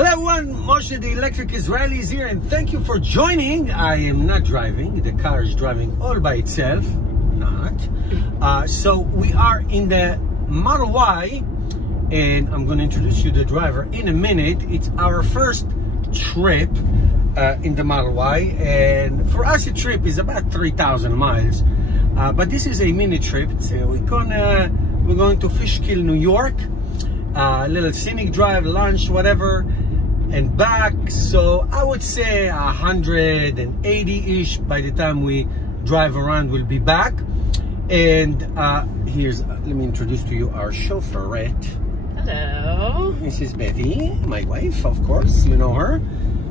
Hello everyone, Moshe the Electric Israeli is here, and thank you for joining. I am not driving, the car is driving all by itself. So we are in the Model Y, and I'm going to introduce you to the driver in a minute. It's our first trip in the Model Y, and for us a trip is about 3,000 miles, but this is a mini trip. So we're going to Fishkill, New York, a little scenic drive, lunch, whatever, and back. So I would say 180-ish by the time we drive around. We'll be back. And let me introduce to you our chauffeurette. Hello. This is Betty, my wife, of course, you know her.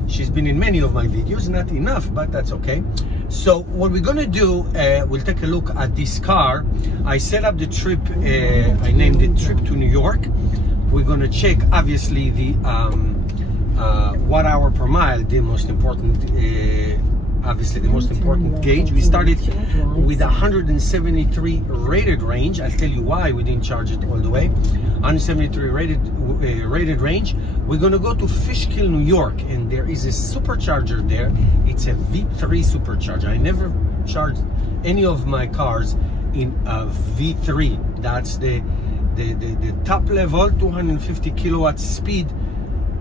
She's been in many of my videos, not enough, but that's okay. So what we're gonna do, we'll take a look at this car. I set up the trip, I named it Trip to New York. We're gonna check, obviously, the watt hour per mile, the most important, obviously the most important gauge. We started with 173 rated range. I'll tell you why we didn't charge it all the way. 173 rated range. We're gonna go to Fishkill, New York, and there is a supercharger there. It's a V.3 Supercharger. I never charged any of my cars in a V3. That's the top level. 250 kilowatts speed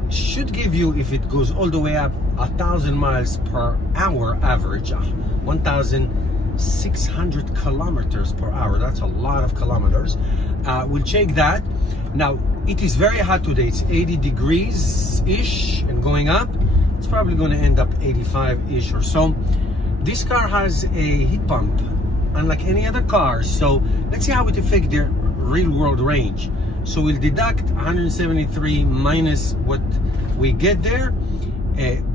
should give you, if it goes all the way up, 1,000 miles per hour average, 1,600 kilometers per hour. That's a lot of kilometers. We'll check that. Now, it is very hot today. It's 80 degrees-ish and going up. It's probably going to end up 85-ish or so. This car has a heat pump, unlike any other car. So let's see how it affects their real-world range. So we'll deduct 173 minus what we get there.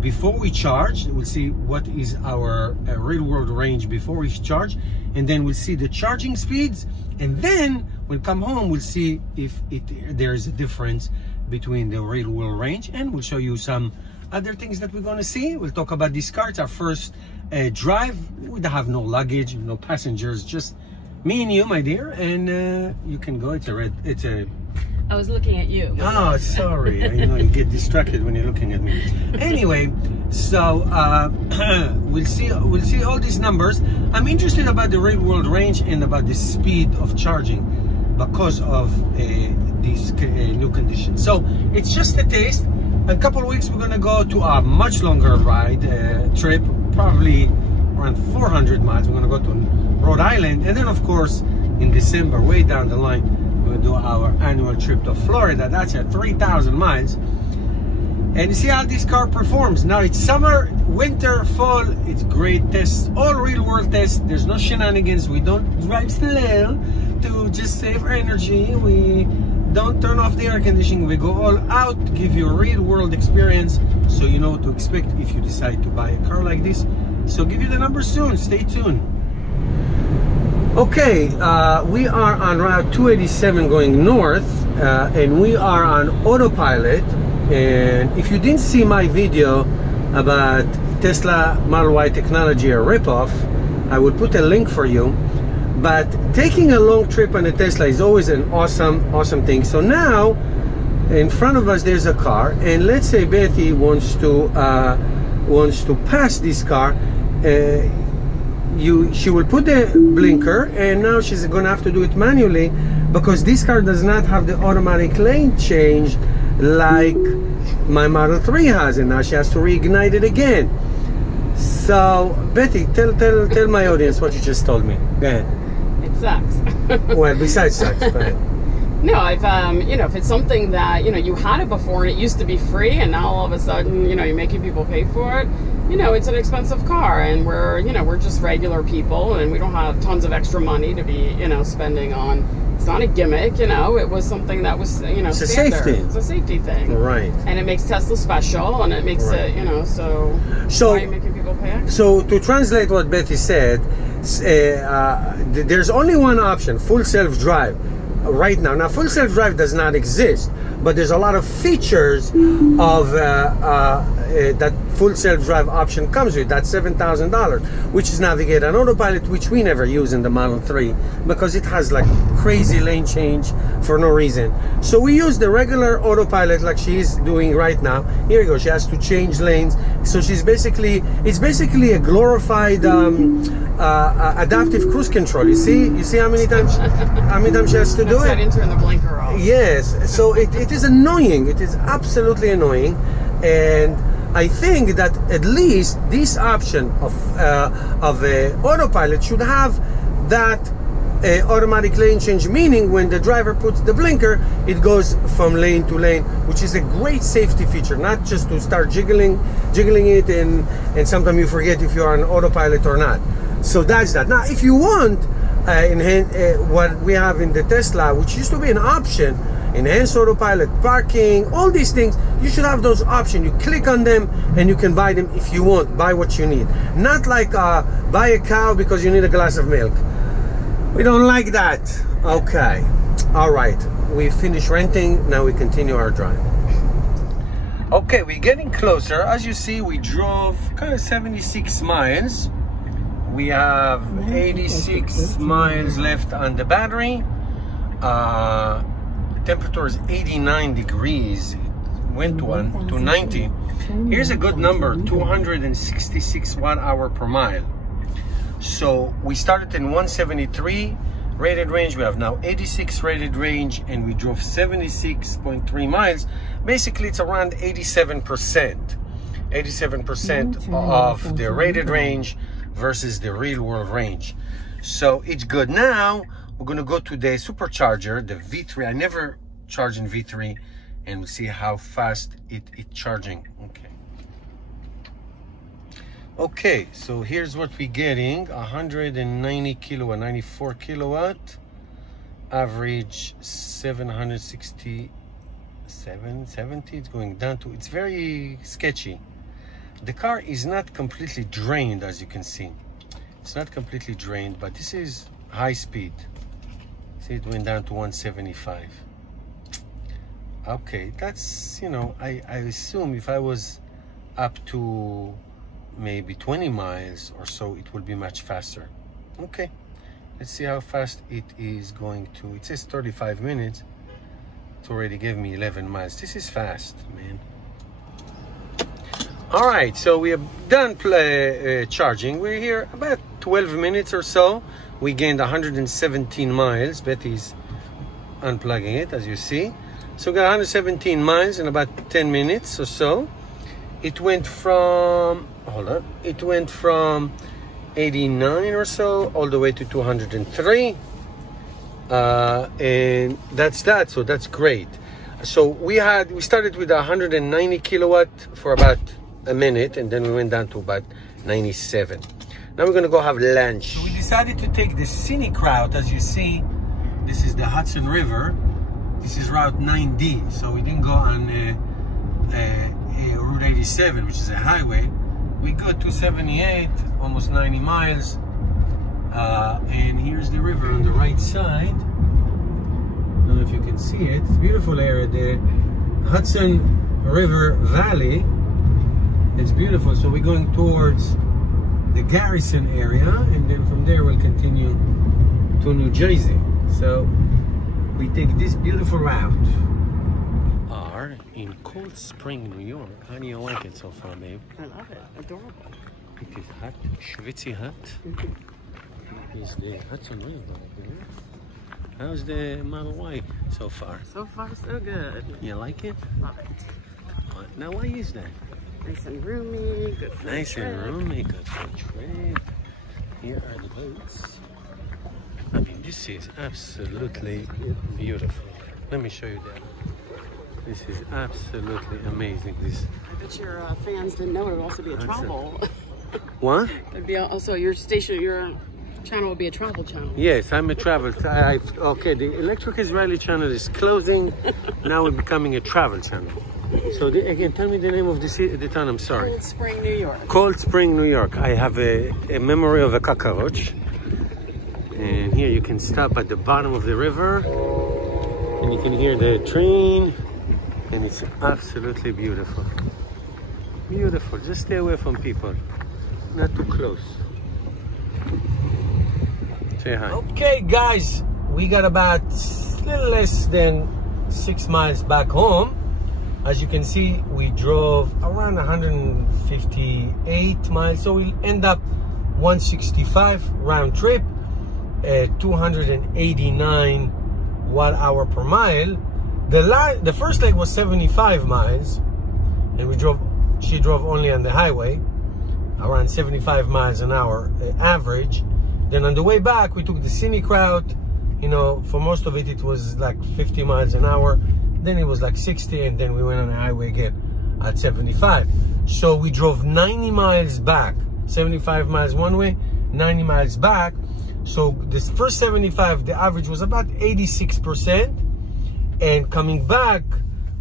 Before we charge, we'll see what is our real-world range before we charge, and then we'll see the charging speeds, and then we'll come home, we'll see if there's a difference between the real-world range, and we'll show you some other things that we're going to see. We'll talk about this car. It's our first drive. We have no luggage, no passengers, just me and you, my dear, and you can go. I was looking at you. Oh, sorry. I know you get distracted when you're looking at me. Anyway, so we'll see all these numbers. I'm interested about the real world range and about the speed of charging because of these new conditions. So it's just a taste. In a couple of weeks, we're gonna go to a much longer ride trip, probably around 400 miles. We're gonna go to Rhode Island, and then of course in December, way down the line, we'll do our annual trip to Florida. That's at 3,000 miles. And you see how this car performs. Now it's summer, winter, fall. It's great tests, all real world tests. There's no shenanigans. We don't drive slow to just save our energy. We don't turn off the air conditioning. We go all out to give you a real world experience, so you know what to expect if you decide to buy a car like this. So give you the numbers soon. Stay tuned. Okay, we are on Route 287 going north, and we are on autopilot. And if you didn't see my video about Tesla Model Y technology, a ripoff, I will put a link for you. But taking a long trip on a Tesla is always an awesome thing. So now, in front of us there's a car, and let's say Betty wants to pass this car. She will put the blinker, and now she's gonna have to do it manually because this car does not have the automatic lane change like my Model 3 has, and now she has to reignite it again. So Betty, tell my audience what you just told me. Go ahead. It sucks. Well, besides sucks, go ahead. No, I've you know, if it's something that, you know, you had it before and it used to be free, and now all of a sudden, you know, you're making people pay for it. You know, it's an expensive car, and we're just regular people, and we don't have tons of extra money to be, you know, spending on. It's not a gimmick, you know. It was something that was, you know, it's standard. A safety. It's a safety thing, right? And it makes Tesla special, and it makes it, you know. So why are you making people pay extra? So to translate what Betty said, there's only one option: full self-drive. Right now, full self-drive does not exist, but there's a lot of features of that full self-drive option comes with. That's $7,000, which is navigate on autopilot, which we never use in the Model 3 because it has like crazy lane change for no reason. So we use the regular autopilot like she's doing right now. Here you go, she has to change lanes. So she's basically, it's basically a glorified adaptive cruise control. You see how many times she has to do it? I didn't turn the blinker off. Yes, so it is annoying. It is absolutely annoying, and I think that at least this option of autopilot should have that automatic lane change, meaning when the driver puts the blinker, it goes from lane to lane, which is a great safety feature, not just to start jiggling it, and sometimes you forget if you're on autopilot or not. So that's that. Now, if you want what we have in the Tesla, which used to be an option, enhanced autopilot, parking, all these things, you should have those options. You click on them and you can buy them if you want. Buy what you need. Not like buy a cow because you need a glass of milk. We don't like that. Okay. All right. We finished renting. Now we continue our drive. Okay, we're getting closer. As you see, we drove kind of 76 miles. We have 86 miles left on the battery. Temperature is 89 degrees. It went to 90. Here's a good number, 266 watt-hour per mile. So we started in 173 rated range. We have now 86 rated range, and we drove 76.3 miles. Basically, it's around 87%. 87% of the rated range versus the real world range. So it's good. Now we're going to go to the supercharger, the V3. I never charge in V3, and we'll see how fast it's charging. Okay, so here's what we're getting. 190 kilowatt, 94 kilowatt, average 770. It's going down to, it's very sketchy. The car is not completely drained, as you can see. It's not completely drained, but this is high speed. See, it went down to 175. Okay, that's, you know, I assume if I was up to maybe 20 miles or so, it will be much faster. Okay, let's see how fast it is going to. It says 35 minutes. It already gave me 11 miles. This is fast, man. All right, so we have done charging. We're here about 12 minutes or so. We gained 117 miles. Betty's unplugging it, as you see. So we got 117 miles in about 10 minutes or so. It went from, hold on, it went from 89 or so all the way to 203. And that's that, so that's great. So we started with 190 kilowatt for about a minute, and then we went down to about 97. Now we're gonna go have lunch. So we decided to take the scenic route. As you see, this is the Hudson River. This is Route 9D, so we didn't go on Route 87, which is a highway. We go 278, almost 90 miles. And here's the river on the right side. I don't know if you can see it. It's a beautiful area, the Hudson River Valley. It's beautiful. So we're going towards the Garrison area, and then from there we'll continue to New Jersey. So we take this beautiful route. Are in Cold Spring, New York. How do you like it so far, babe? I love it. Adorable. It is hot, schwitzy hot. Here's the Hudson River there. How's the Model Y so far? So far, so good. You like it? Love it. Now, why is that? Nice and roomy, good for nice trip. And roomy, good for a trip. Here are the boats. I mean, this is absolutely beautiful. Let me show you that. This is absolutely amazing. This. I bet your fans didn't know it would also be a travel. What? It'd be also your station, your channel would be a travel channel. Yes, I'm a travel. Okay, the Electric Israeli channel is closing. Now we're becoming a travel channel. So again, tell me the name of the town. I'm sorry. Cold Spring, New York. Cold Spring, New York. I have a memory of a cockroach. And here you can stop at the bottom of the river, and you can hear the train, and it's absolutely beautiful. Beautiful. Just stay away from people. Not too close. Say hi. Okay, guys. We got about a little less than 6 miles back home. As you can see, we drove around 158 miles. So we'll end up 165 round trip. 289 watt-hour per mile. The first leg was 75 miles, and she drove only on the highway, around 75 miles an hour average. Then on the way back, we took the scenic route. You know, for most of it, it was like 50 miles an hour. Then it was like 60, and then we went on the highway again at 75. So we drove 90 miles back, 75 miles one way, 90 miles back. So this first 75, the average was about 86%. And coming back,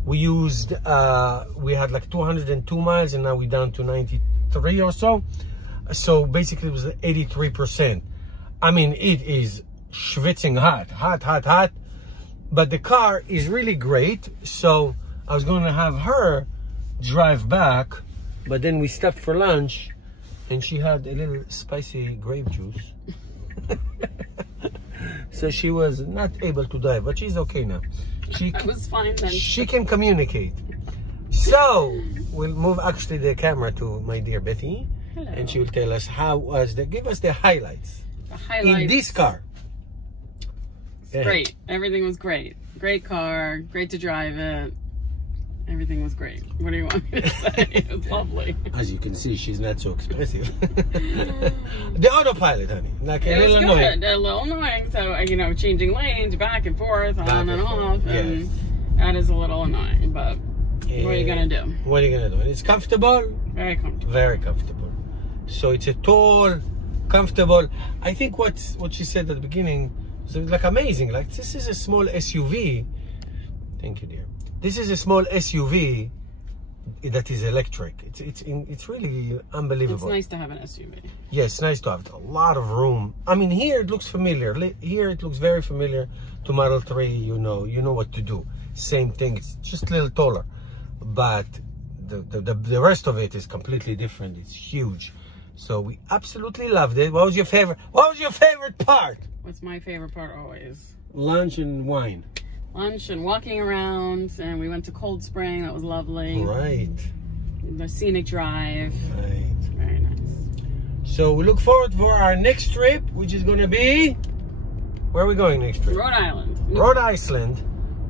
we used, we had like 202 miles, and now we're down to 93 or so. So basically it was 83%. I mean, it is schwitzing hot. But the car is really great. So I was going to have her drive back, but then we stopped for lunch, and she had a little spicy grape juice. So she was not able to drive, but she's okay now. That was fine then. She can communicate. So we'll move actually the camera to my dear Betty. Hello. And she will tell us how was give us the highlights. The highlights in this car. Great. Everything was great. Great car. Great to drive it. Everything was great. What do you want me to say? It was lovely. As you can see, she's not so expressive. The autopilot, honey. Like a little annoying. A little annoying. So, you know, changing lanes back and forth, on and off. Yes. And that is a little annoying. But what are you going to do? What are you going to do? It's comfortable. Very comfortable. Very comfortable. So it's a tall, comfortable. I think what she said at the beginning was like amazing. Like, this is a small SUV. Thank you, dear. This is a small SUV that is electric. It's really unbelievable. It's nice to have an SUV. Yeah, it's nice to have a lot of room. I mean, here it looks familiar. Here it looks very familiar to Model 3. You know what to do. Same thing. It's just a little taller, but the rest of it is completely different. It's huge. So we absolutely loved it. What was your favorite? What was your favorite part? What's my favorite part always? Lunch and wine. Lunch and walking around, and we went to Cold Spring. That was lovely. Right. The scenic drive. Right. Very nice. So we look forward for our next trip, which is going to be, where are we going next trip? Rhode Island. Rhode Island.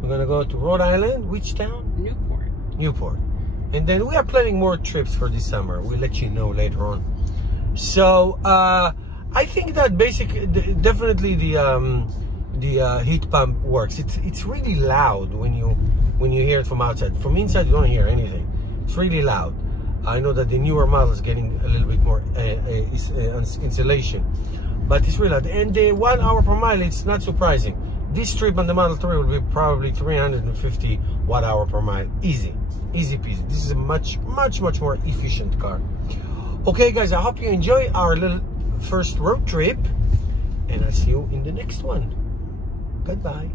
We're going to go to Rhode Island. Which town? Newport. Newport. And then we are planning more trips for this summer. We'll let you know later on. So I think that definitely the heat pump works. It's really loud when you hear it from outside. From inside, you don't hear anything. It's really loud. I know that the newer model is getting a little bit more insulation, but it's really loud. And the 1 hour per mile, it's not surprising. This trip on the Model 3 will be probably 350 watt-hour per mile. Easy peasy. This is a much more efficient car. Okay, guys, I hope you enjoy our little first road trip, and I'll see you in the next one. Goodbye.